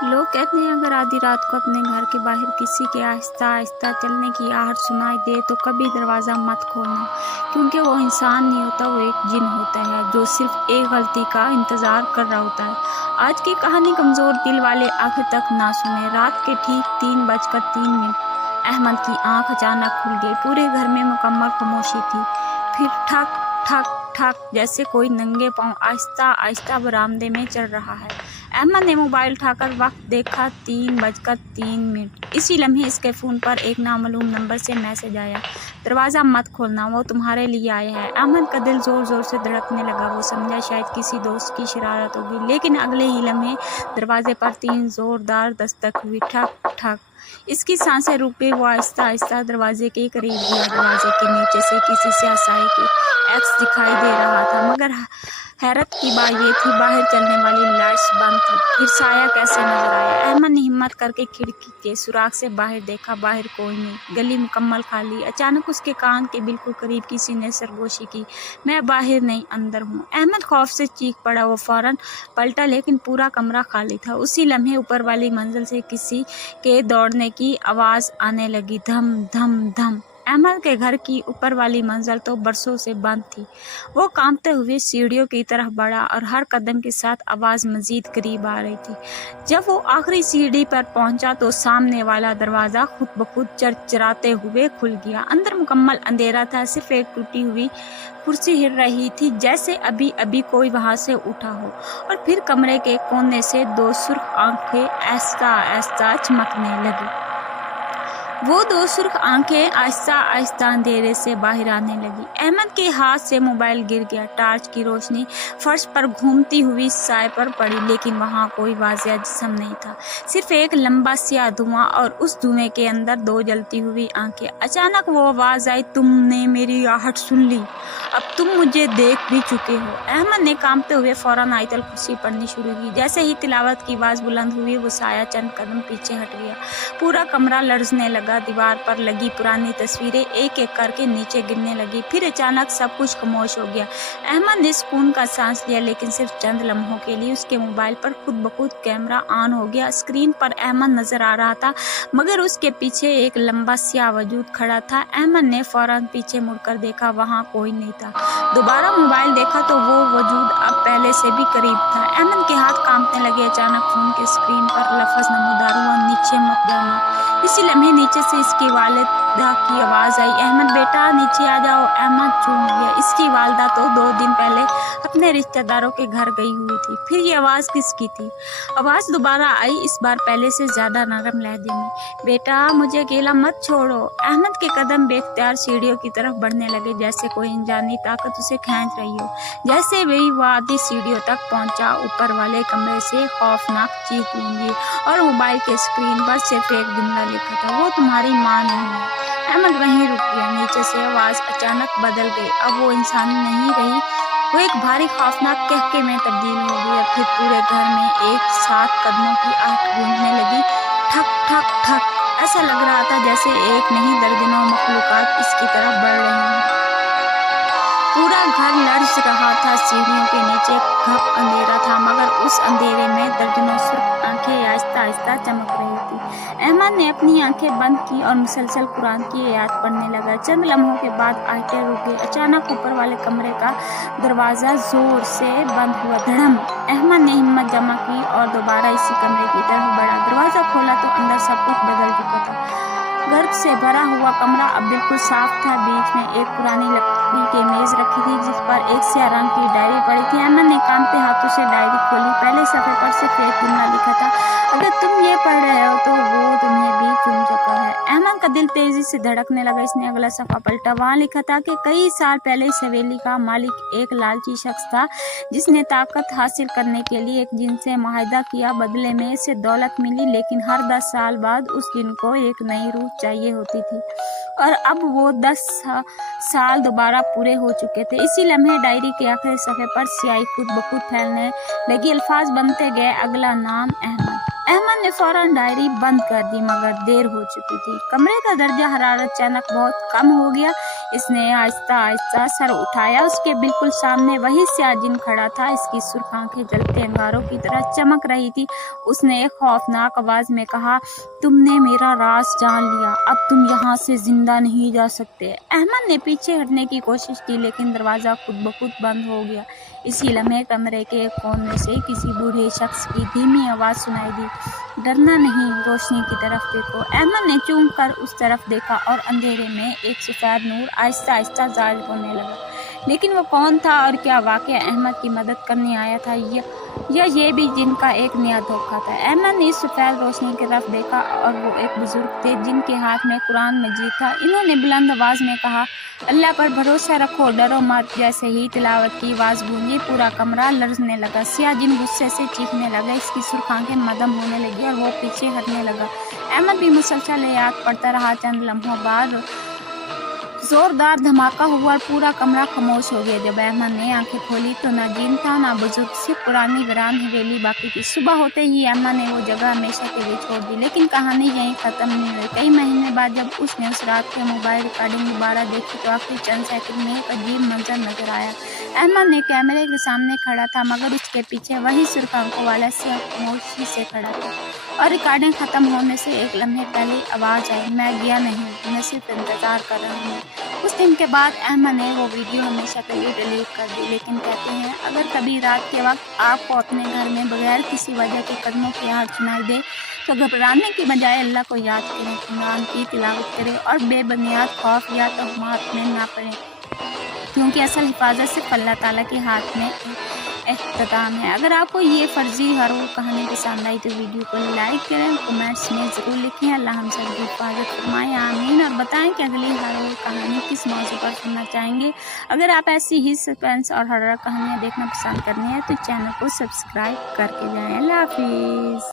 लोग कहते हैं अगर आधी रात को अपने घर के बाहर किसी के आहिस्ता आहिस्ता चलने की आहट सुनाई दे तो कभी दरवाज़ा मत खोलना, क्योंकि वो इंसान नहीं होता, वो एक जिन होता है जो सिर्फ एक गलती का इंतज़ार कर रहा होता है। आज की कहानी कमज़ोर दिल वाले आखिर तक ना सुने। रात के ठीक 3:03 अहमद की आंख अचानक खुल गई। पूरे घर में मुकम्मल खामोशी थी। फिर ठक ठक ठक जैसे कोई नंगे पांव आहिस्ता आहिस्ता बरामदे में चल रहा है। अहमद ने मोबाइल उठाकर वक्त देखा, 3:03। इसी लम्हे इसके फ़ोन पर एक नामालूम नंबर से मैसेज आया, दरवाज़ा मत खोलना, वो तुम्हारे लिए आया है। अहमद का दिल ज़ोर ज़ोर से धड़कने लगा। वो समझा शायद किसी दोस्त की शरारत होगी, लेकिन अगले ही लम्हे दरवाजे पर 3 ज़ोरदार दस्तक हुई। ठक ठक। इसकी सांसें रुक गई। वो आहिस्ता आहिस्ता दरवाजे के करीब गया। दरवाजे के नीचे से किसी स्याही की एक्स दिखाई दे रहा था, मगर हैरत की बात ये थी बाहर चलने वाली लाइट्स बंद थी। फिर साया कैसे नजर आया? अहमद ने हिम्मत करके खिड़की के सुराख से बाहर देखा। बाहर कोई नहीं, गली मुकम्मल खाली। अचानक उसके कान के बिल्कुल करीब किसी ने सरगोशी की, मैं बाहर नहीं अंदर हूँ। अहमद खौफ से चीख पड़ा। वो फौरन पलटा, लेकिन पूरा कमरा खाली था। उसी लम्हे ऊपर वाली मंजिल से किसी के दौड़ने की आवाज़ आने लगी, धम धम धम। अहमद के घर की ऊपर वाली मंजिल तो बरसों से बंद थी। वो कांपते हुए सीढ़ियों की तरफ बढ़ा और हर कदम के साथ आवाज़ मजीद करीब आ रही थी। जब वो आखिरी सीढ़ी पर पहुंचा तो सामने वाला दरवाज़ा खुद ब खुद चरचराते हुए खुल गया। अंदर मुकम्मल अंधेरा था। सिर्फ एक टूटी हुई कुर्सी हिल रही थी, जैसे अभी अभी कोई वहां से उठा हो। और फिर कमरे के कोने से 2 सुर्ख आंखें आहिस्ता आहिस्ता चमकने लगी। वो 2 सुर्ख आंखें आहिस्ता आहिस्ता अंधेरे से बाहर आने लगी। अहमद के हाथ से मोबाइल गिर गया। टार्च की रोशनी फर्श पर घूमती हुई साए पर पड़ी, लेकिन वहां कोई वाज़िया जिस्म नहीं था, सिर्फ एक लंबा स्याह धुआं, और उस धुएं के अंदर 2 जलती हुई आंखें। अचानक वो आवाज़ आई, तुमने मेरी आहट सुन ली, अब तुम मुझे देख भी चुके हो। अहमद ने कांपते हुए फौरन आयतल कुर्सी पढ़नी शुरू की। जैसे ही तिलावत की आवाज़ बुलंद हुई, वो साया चंद कदम पीछे हट गया। पूरा कमरा लरजने लगा। दीवार पर लगी पुरानी तस्वीरें एक एक करके नीचे गिरने लगी। फिर अचानक सब कुछ खामोश हो गया। अहमद ने सुकून का सांस लिया, लेकिन सिर्फ चंद लम्हों के लिए। उसके मोबाइल पर खुद ब खुद कैमरा ऑन हो गया। स्क्रीन पर अहमद नजर आ रहा था, मगर उसके पीछे एक लंबा स्याह वजूद खड़ा था। अहमद ने फौरन पीछे मुड़कर देखा, वहाँ कोई नहीं था। दोबारा मोबाइल देखा तो वो वजूद अब पहले से भी करीब था। अहमद के हाथ कांपने लगे। अचानक फोन के स्क्रीन पर लफ्ज नमूदार हुआ, नीचे मत जाना। इसी लम्हे नीचे से इसकी वालिदा की आवाज़ आई, अहमद बेटा नीचे आ जाओ। अहमद चूम गया। इसकी वालिदा तो 2 दिन पहले अपने रिश्तेदारों के घर गई हुई थी। फिर ये आवाज़ किसकी थी? आवाज़ दोबारा आई, इस बार पहले से ज़्यादा नरम लहजे में, बेटा मुझे अकेला मत छोड़ो। अहमद के कदम बेख्तियार सीढ़ियों की तरफ बढ़ने लगे, जैसे कोई अनजानी ताकत उसे खींच रही हो। जैसे वही वो आधी सीढ़ियों तक पहुंचा, ऊपर वाले कमरे से खौफनाक चीख गूंजी और मोबाइल के स्क्रीन पर सिर्फ एक जुमला लिखा था, वो तुम्हारी माँ नहीं है। अहमद वहीं रुक गया। नीचे से आवाज़ अचानक बदल गई। अब वो इंसान नहीं रही, वो एक भारी खौफनाक कहके में तब्दील हो गई। और फिर पूरे घर में एक साथ कदमों की आहट गूंजने लगी, ठक ठक ठक। ऐसा लग रहा था जैसे एक नहीं दर्जनों मखलूकात इसकी तरफ बढ़ रही हैं। पूरा घर लर्ज रहा था। सीढ़ियों के नीचे घप अंधेरा था, मगर उस अंधेरे में दर्जनों सुर्ख आंखें आहिस्ता आहिस्ता चमक रही थी। अहमद ने अपनी आंखें बंद की और मुसलसल कुरान की आयत पढ़ने लगा। चंद लम्हों के बाद आयतें रुक गई। अचानक ऊपर वाले कमरे का दरवाज़ा जोर से बंद हुआ, धड़म। अहमद ने हिम्मत जमा की और दोबारा इसी कमरे की तरफ बढ़ा। दरवाज़ा खोला तो अंदर सब कुछ बदल चुका था। गर्द से भरा हुआ कमरा अब बिल्कुल साफ था। बीच में एक पुरानी लकड़ी की मेज रखी थी, जिस पर एक स्याह रंग की डायरी पड़ी थी। अहमद ने कांपते हाथों से डायरी खोली। पहले सफ़े पर सिर्फ एक जुमला लिखा था, अगर तुम ये पढ़ रहे हो तो वो तुम्हें भी चुन चुका है। अहमद का दिल तेजी से धड़कने लगा। इसने अगला सफ़ा पलटा। वहाँ लिखा था कि कई साल पहले इस हवेली का मालिक एक लालची शख्स था, जिसने ताकत हासिल करने के लिए एक जिन से मुआहदा किया। बदले में इसे दौलत मिली, लेकिन हर 10 साल बाद उस जिन को एक नई रूह चाहिए होती थी, और अब वो 10 साल दोबारा पूरे हो चुके थे। इसी लम्हे डायरी के आखिरी सफ़े पर स्याही खुद ब खुद फैलने लगी। अल्फाज बनते गए, अगला नाम अहमद। احمد نے فوراً ڈائری بند کر دی مگر دیر ہو چکی تھی۔ کمرے کا درجہ حرارت اچانک بہت کم ہو گیا۔ اس نے آہستہ آہستہ سر اٹھایا۔ اس کے بالکل سامنے وہی سیاہ جن کھڑا تھا۔ اس کی سرخ آنکھیں جلتے انگاروں کی طرح چمک رہی تھی۔ اس نے ایک خوفناک آواز میں کہا، تم نے میرا راز جان لیا، اب تم یہاں سے زندہ نہیں جا سکتے۔ احمد نے پیچھے ہٹنے کی کوشش کی لیکن دروازہ خود بخود بند ہو گیا۔ اسی لمحے کمرے کے ایک کونے سے کسی بوڑھے شخص کی دھیمی آواز سنائی دی، ڈرنا نہیں، روشنی کی طرف دیکھو۔ احمد نے چونک کر اس طرف دیکھا اور اندھیرے میں ایک سفید نور آہستہ آہستہ ظاہر ہونے لگا۔ لیکن وہ کون تھا اور کیا واقعہ احمد کی مدد کرنے آیا تھا یا یہ بھی جن کا ایک نیا دھوکہ تھا؟ احمد نے اس سفید روشنی کی طرف دیکھا اور وہ ایک بزرگ تھے جن کے ہاتھ میں قرآن مجید تھا۔ انہوں نے بلند آواز میں کہا، اللہ پر بھروسہ رکھو، ڈرو مت۔ جیسے ہی تلاوت کی آواز گونجی پورا کمرہ لرزنے لگا۔ سیاہ جن غصے سے چیخنے لگا، اس کی سرخ آنکھیں مدھم ہونے لگی اور وہ پیچھے ہٹنے لگا۔ احمد بھی مسلسل آیات پڑھتا رہا۔ چند لمحوں بعد زوردار دھماکہ ہوا اور پورا کمرہ خاموش ہو گیا۔ جب احمد نے آنکھیں کھولی تو نہ جن تھا نہ بزرگ، صرف پرانی ویران حویلی باقی تھی۔ صبح ہوتے ہی احمد نے وہ جگہ ہمیشہ کے لیے چھوڑ دی، لیکن کہانی یہیں ختم نہیں ہوئی۔ کئی مہینے بعد جب اس نے اس رات کی موبائل ریکارڈنگ دوبارہ دیکھی تو آخری چند سیکنڈ میں ایک عجیب منظر نظر آیا۔ احمد نے کیمرے کے سامنے کھڑا تھا مگر اس کے پیچھے وہی سرخ آنکھوں والا سیاہ خاموشی سے کھڑا تھا، اور ریکارڈنگ ختم ہونے سے ایک لمحے پہلے آواز آئی، میں گیا نہیں، میں صرف انتظار کر رہا ہوں۔ اس دن کے بعد احمد نے وہ ویڈیو ہمیشہ کے لیے ڈیلیٹ کر دی، لیکن کہتے ہیں اگر کبھی رات کے وقت آپ کو اپنے گھر میں بغیر کسی وجہ کے قدموں کی آہٹ سنائی دے تو گھبرانے کی بجائے اللہ کو یاد کریں، قرآن کی تلاوت کریں اور بے بنیاد خوف یا تہمات میں نہ پڑیں، کیونکہ اصل حفاظت صرف اللہ تعالیٰ کے ہاتھ میں اختتام ہے۔ اگر آپ کو یہ فرضی ہارور کہانی پسند آئی تو ویڈیو کو لائک کریں، کمنٹس میں ضرور لکھیں، اللہ ہم سب کی حفاظت فرمائے، آمین، اور بتائیں کہ اگلی ہارور کہانی کس موضوع پر سننا چاہیں گے۔ اگر آپ ایسی ہی سسپینس اور ہارر کہانیاں دیکھنا پسند کرنی ہے تو چینل کو سبسکرائب کر کے جائیں۔ اللہ حافظ۔